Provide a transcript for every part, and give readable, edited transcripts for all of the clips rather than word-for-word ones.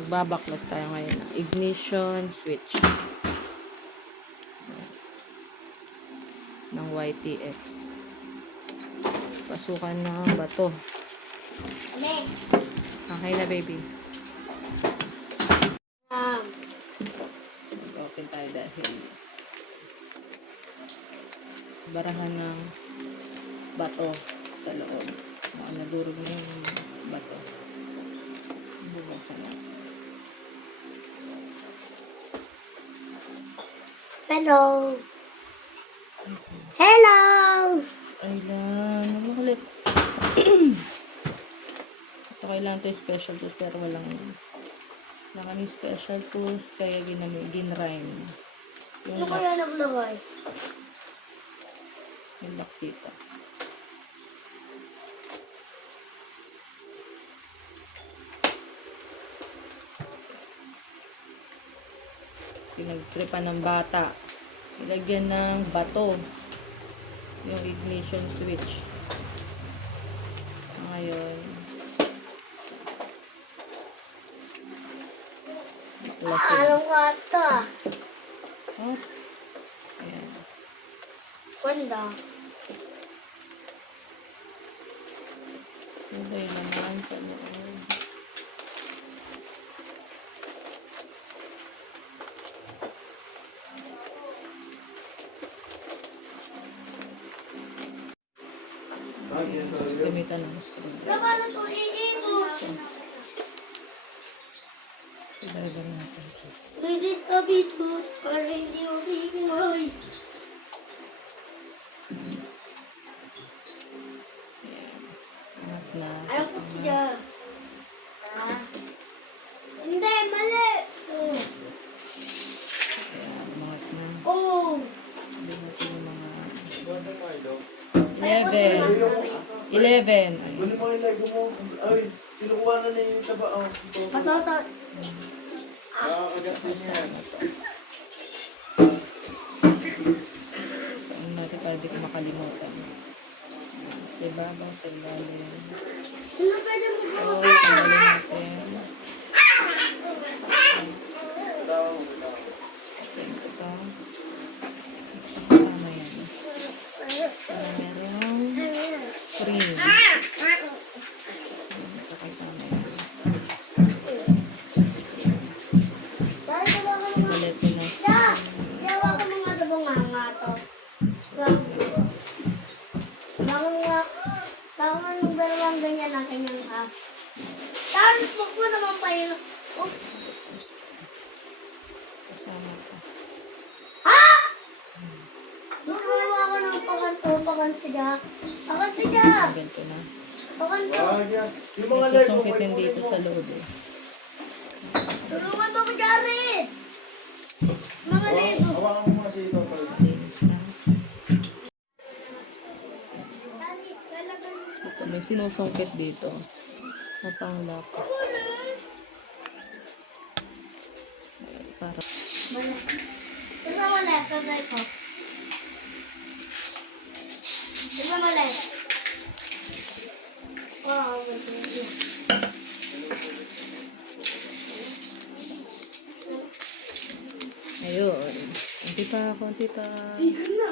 Magbabaklas tayo ngayon ng ignition switch ng YTX. Pasukan ng bato. Okay na, baby. Open tayo dahil barahan ng bato sa loob. Nadurog na yung bato. Bubuksan natin. Hello! Hello! Ay lang, nakukulit. Ito kailangan ito special tools pero walang kami special tools kaya ginrime. Ano kaya naglagay? Yung lock dito. Pinagtripan ng bata. Ilagyan ng bato yung ignition switch. Ngayon Anong kata? oh, ayan. Wanda. Kulay naman sa loob. Gamitan ng screw. Paano ito iikot? Driver natin. Bilis ka bitos para hindi mo iingay. Ayan. Angat na. Ayaw ko siya. Hindi, mali. Ayan, angat na. Oh. Sabi natin yung mga 11. 11. Gunin mo yung lego mo. Ay, kinukuha na na yung taba. Oh, ito. Patata. Agad din yan. Ang natin para di ko makalimutan. Sa ibabaw, sa ilalim. Sino pwede mo So, tanggalin natin. Ito pa. Tama yan. Para merong spring. Ito kay tama yan. Dahil ba ka mga... Ulit din ng Siya! Yawa ka mga dabang nga to. Bakit nung dalawang ganyan na kanyang ka? Tapos wag mo naman pa yun. Oh. kasama ko. Ha? Nakawa ko ng pakanto siya. Pakanto siya! Ganito na. Pakanto! Ah, yan. Yung mga lego mo. Susungkitin dito sa loob eh. Tulungan mo ko, Jared! Mga lego! Hawakan mo muna si ito. Linis na. Ito, may sinusungkit dito. Na pang-lock. Para Di ba mali? Tatay ko. Di ba mali? Oo, mali. ayun. Konti pa, konti pa. Tigan na!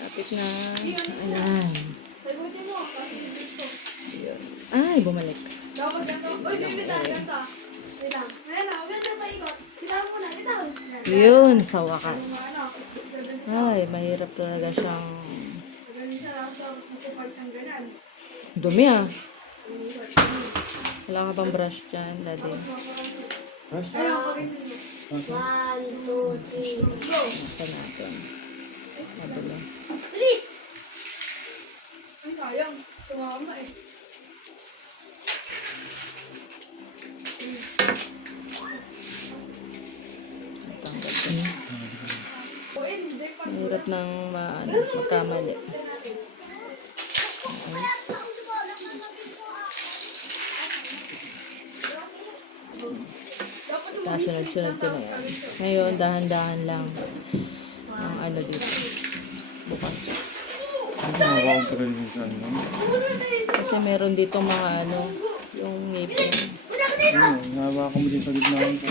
Lapit na. Ayan. Sagutin mo. Ayun. Ay, bumalik. Dapat ganito. Uy, baby, ganito. Wait lang. Ayan na, huwag na paikot. Bitawan mo na, bitawan. Yun, sa wakas. Ay, mahirap talaga siyang dumi ah. Wala ka bang brush dyan, daddy? Brush? 1, 2, 3, go! Nasa natin. Madala. Bilis! Ay, sayang. Tumama eh. Natanggal ko na. Mahirap nang magkamali. Okay. Tapos sunod-sunod ko na yan. Ngayon, dahan-dahan lang ang ano dito. Bukas. Nakakontrol yung ano. Kasi meron dito mga ano, yung ngipin. Nahawakan mo din sa gitna ko.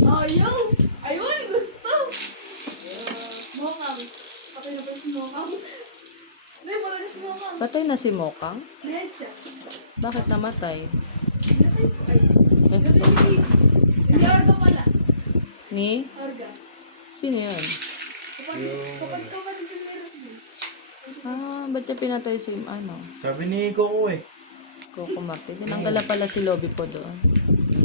Ayaw! Ayun! Gusto! Mokang. Patay na pa si Mokang. Hindi, wala na si Mokang. Patay na si Mokang? Dahil siya. Bakit namatay? Hindi, Arga pala. Ni? Arga. Sino yun? Kapag ko kasi si Meron din. Ba't niya pinatay si ano? Sabi ni Coco eh. Coco Martin. Tinanggala pala si Lobby po doon.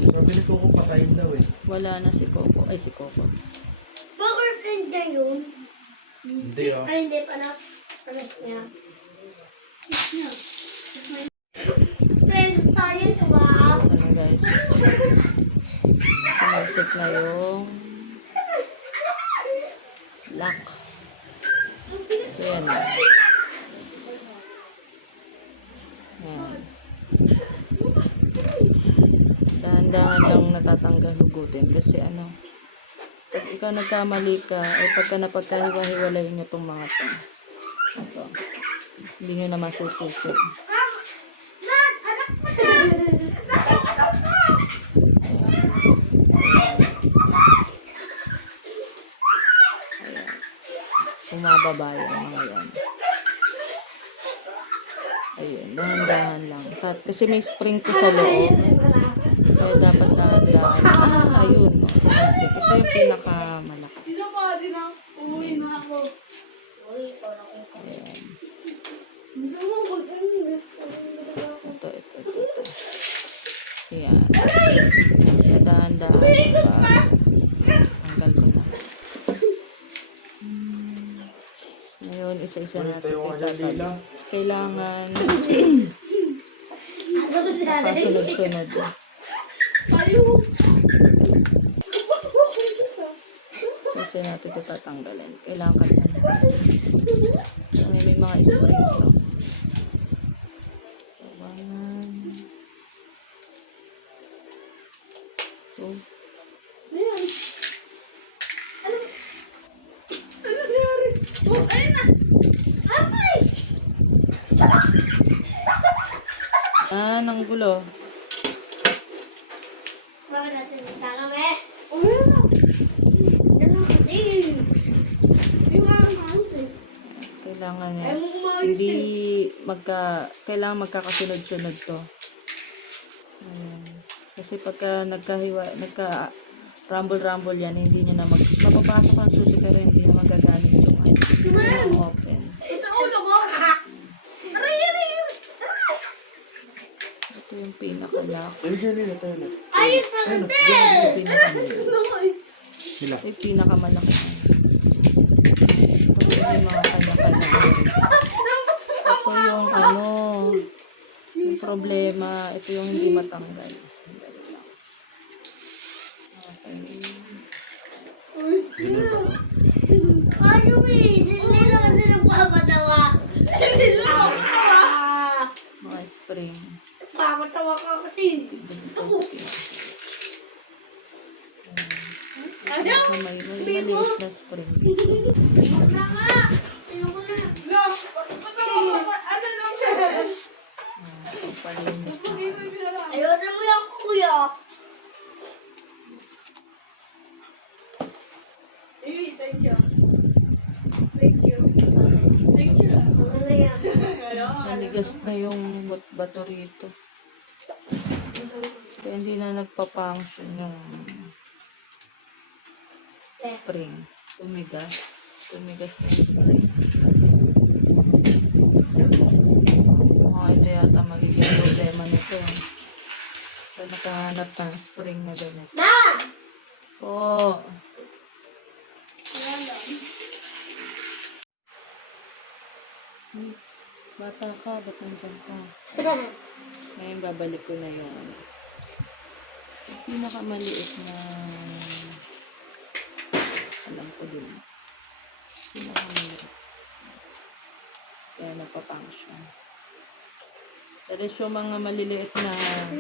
Sabi ni Coco patayin daw eh. Wala na si Coco. Ay, si Coco. Poker friend niya yun. Hindi ah. Ay, hindi pa na. Friend niya. Friend tayo, diba? Ano guys? Sumasik na yung lock. So, yan. Yan. Dahan-dahan lang natatanggal hugutin kasi ano, pag ikaw nagkamali ka o pagka napagkahiwa-hiwalay nyo itong mga to, ito, hindi nyo na masususi. Ayan. Bumababa yung mga yan. Ayun, dahan-dahan lang. Kasi may spring to sa loob. Kaya dapat dahan-dahan. Ayun. No. Tumasik. Ito yung pinakamalaki. Isa pa din ako. Umuwi na ako. Ayan. Isa mo mag-ano. Ito. Ayan. Kaya dahan-dahan. Diba? Tanggal ko na. Ngayon, isa-isa natin itatali. Kailangan nakasunod-sunod. Tayo. Kasi natin ito tatanggalin. Kailangan ka may mga spring to. So, 1, 2. Ayan. Ano? Ano nangyari? Oh, ayun na. Apay! Ang gulo. Bakit natin kami? Oh, ayun na. Ano kasi? Yung house eh. Kailangan niya. Ay, mo umayos Hindi eh. kailangan magkakasunod-sunod to. Ayan. Kasi pagka rumble yan, hindi niya na mapapasok ang susi pero hindi na magagamit yung yung open. Ito ulo mo. Aray, aray, aray. Ito yung pinaka-lock. Tayo dyan nila, tayo na. Ayos na Yan kasi. yung pinaka-malaki. Naman. Sila. Ito yung pinakamalaki. Ito yung mga kanya-kanya. Ito yung yung problema. Ito yung hindi matanggal. Okay. Ayaw eh. Hindi na kasi nagpapatawa. Hindi na nagpapatawa. Mga spring. Nagpapatawa ka kasi. Dito sa kina. Ayaw. May maliit na spring. Huwag na nga. Tingnan ko na. Ano lang yan? Palinis na. Ayusin mo yung kuya. Thank you. Thank you. Thank you. Ano yan? Nanigas na yung bato rito. Kaya hindi na nagpa-function yung spring. Tumigas. Tumigas na yung spring. Ito yata magiging problema nito. So, nakahanap ng spring na ganito. Na! Po. Bata ka, ba't nandiyan ka? Ngayon babalik ko na yung yung pinakamaliit na alam ko din. Pinakamaliit. Kaya nagpa-function. That is yung mga maliliit na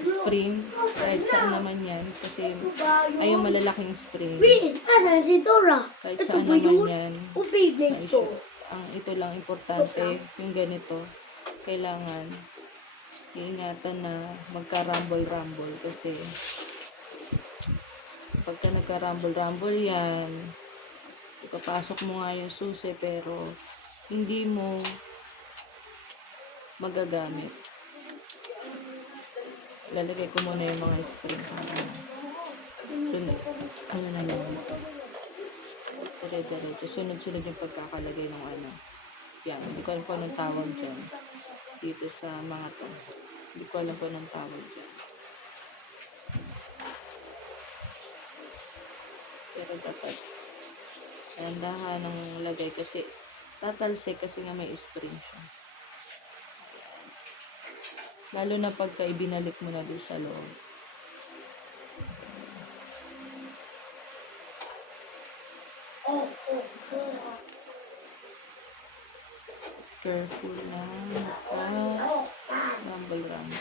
spring. Kahit saan naman yan. Kasi ay yung malalaking spring. Wait, ano si Dora? Kahit Ito saan ba naman yun? yan. O babe Ay, ito. ang ito lang importante, yung ganito, kailangan iingatan na magka-rumble-rumble kasi pagka nagka-rumble-rumble yan, ipapasok mo nga yung susi pero hindi mo magagamit. Lalagay ko muna yung mga spring para sunod, ano na naman ito. Dire-diretso. Sunod-sunod yung pagkakalagay ng ano. Yan. Hindi ko alam kung anong tawag dyan. Dito sa mga to. Hindi ko alam kung anong tawag dyan. Pero dapat dahan ng lagay kasi tatalsik kasi nga may spring siya. Lalo na pagka ibinalik mo na doon sa loob. Careful lang. Rumble-rumble.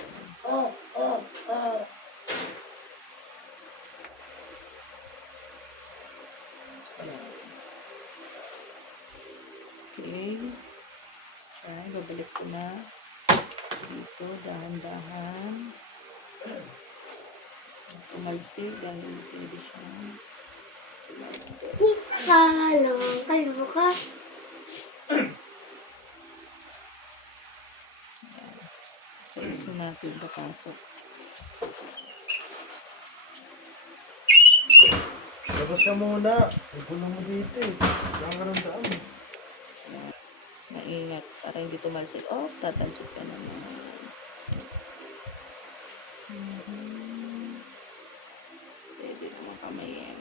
Ayan. Okay. Let's try. Babalik ko na. Dito, dahan-dahan. Tumalsik dahil pwede siya. Tumalsik. Kalma ka. So, isa natin papasok. Labas ka muna. Ipulong mo dito eh. Saan ka ng daan? Maingat para hindi tumalsik. Oh, tatalsik ka naman. Pwede naman kamayin.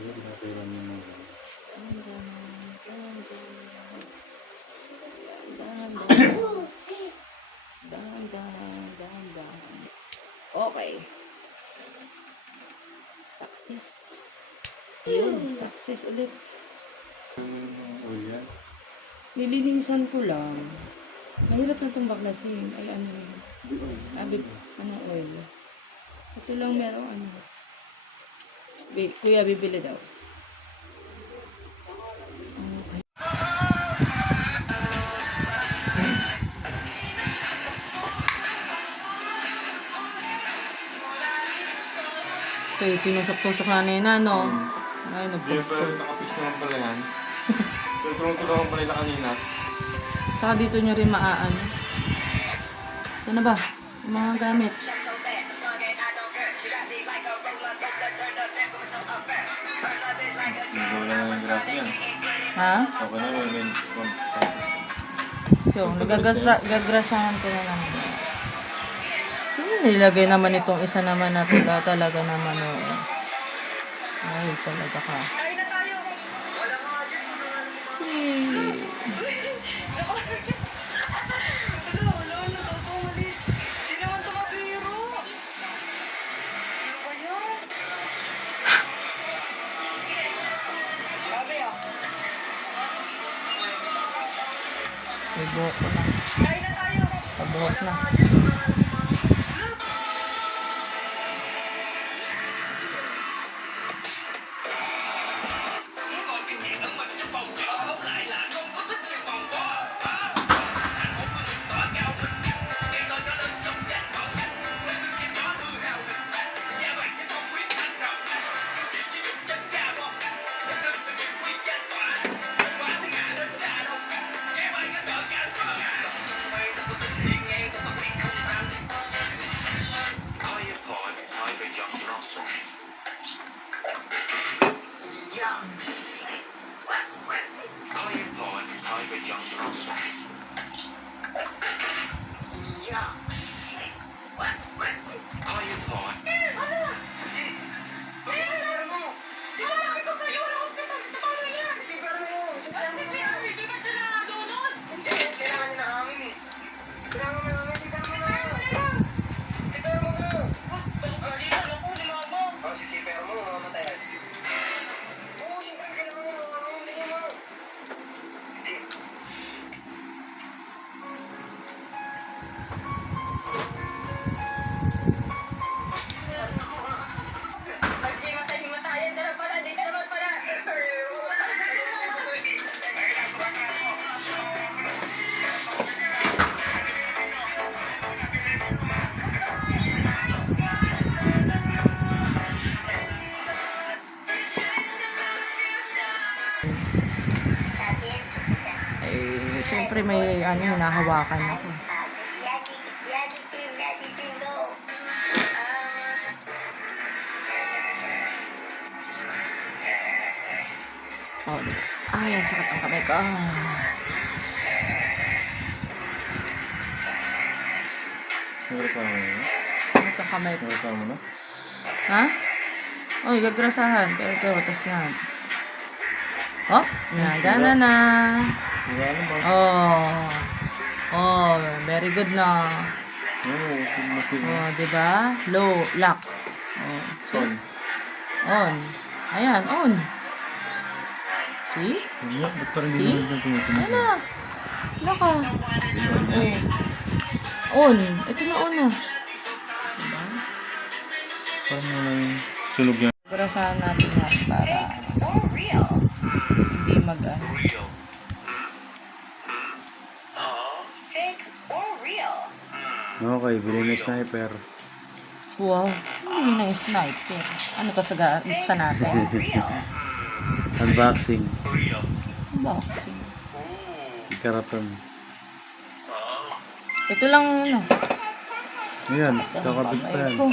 Ayun, natira mo na. Dahan-dahan. Okay. Success. Yun, success ulit. Oh, yan. Nililinisan ko lang. Mahirap na itong baklasin. Ay, ano yun? Ano oil? Ito lang meron ano. Kuya, bibili daw. Okay. Ito yung tinusok-tusok na nina, no? Ay, Hindi, pero nakapis naman pala yan. Pero tulong-tulungan pa nila kanina. Tsaka dito nyo rin maaano. Sana ba? Yung mga gamit. Wala na yung graph yan. Ha? Okay na, may So, nagagrasahan ko na naman. Sino nilagay naman itong isa naman na tula talaga naman o. Ay, talaga ka. May buhok ko na. Pabuhok na. Siyempre may ano, hinahawakan ako. Oh, ay, ang sakit ang kamay ko. Nagkasama mo na? Sakit ang kamay ko. Nagkasama mo na? Ha? Oy, gagrasahan. Pero ito, tas na. Oh, nagana na. Wala naman. Oh. Oh, very good na. Oo, film. Oh, di ba? Low, lock. Oh, Son. on. Ayan, on. See? Hindi, ba't parang See? hindi naman tumutunog? Ano? Laka. Oh. On. Ito na on na. Diba? Parang walang sunog yan. Grasahan natin yan para hindi mag-ano. Okay, bilhin na sniper. Wow. Ano na yung sniper? Ano to sa natin? Unboxing. Boxing. Karaton. Ito lang ano. Ayan, kakabit pa yan. Ko.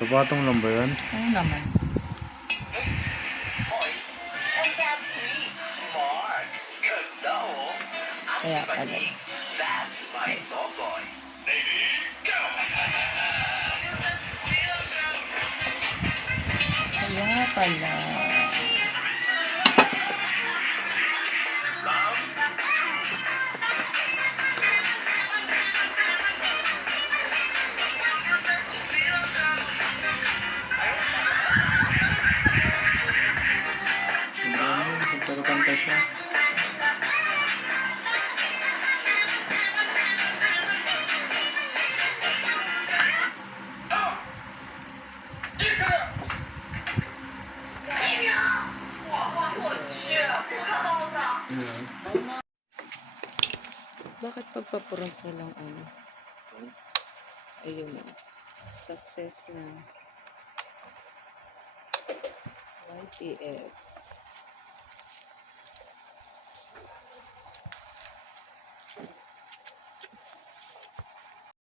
Kapatong lang ba yan? Ano naman? Kaya pala. Kaya pala. Pagkakantay siya. Bakit pagpapurot na lang ano? Ayun na. Success na. YTX.